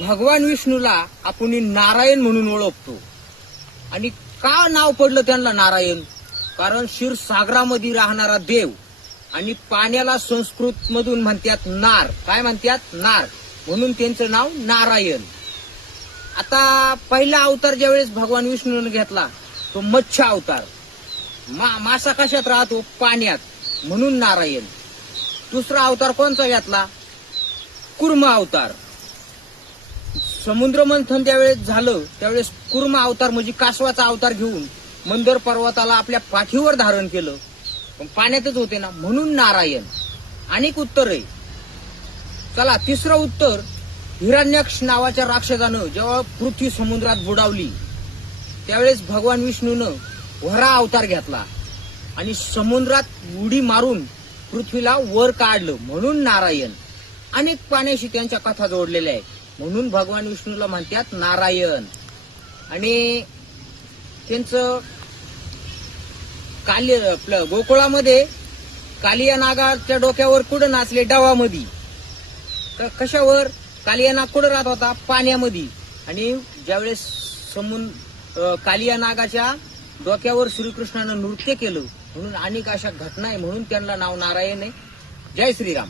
भगवान विष्णूला आपण नारायण म्हणून ओळखतो. आणि का नाव पडलं त्यांना नारायण? कारण क्षीरसागरामध्ये राहणारा देव आणि पाण्याला संस्कृत मधून म्हणतात नार. काय म्हणतात? नार. म्हणून त्यांचं नाव नारायण. आता पहिला अवतार ज्यावेळेस भगवान विष्णूने घेतला तो मत्स्य अवतार. मासा कशात राहतो? पाण्यात, म्हणून नारायण. दुसरा अवतार कोणता घेतला? कुर्म अवतार. समुद्र मंथन ज्यावेळेस झालं त्यावेळेस कुर्म अवतार म्हणजे कासवाचा अवतार घेऊन मंदर पर्वताला आपल्या पाठीवर धारण केलं, पण पाण्यातच होते ना, म्हणून नारायण. अनेक उत्तर आहे. चला, तिसरं उत्तर, हिरण्याक्ष नावाच्या राक्षसानं जेव्हा पृथ्वी समुद्रात बुडावली त्यावेळेस भगवान विष्णूनं वराह अवतार घेतला आणि समुद्रात उडी मारून पृथ्वीला वर काढलं, म्हणून नारायण. अनेक पाण्याशी त्यांच्या कथा जोडलेल्या आहेत, म्हणून भगवान विष्णूला म्हणतात नारायण. आणि त्यांचं आपलं गोकुळामध्ये कालिया नागाच्या डोक्यावर कुठं नाचले? डावामध्ये. तर कशावर? कालिया नाग कुठं राहत होता? पाण्यामध्ये. आणि ज्यावेळेस कालिया नागाच्या डोक्यावर श्रीकृष्णानं नृत्य केलं, म्हणून अनेक अशा घटना आहे, म्हणून त्यांना नाव नारायण आहे. जय श्रीराम.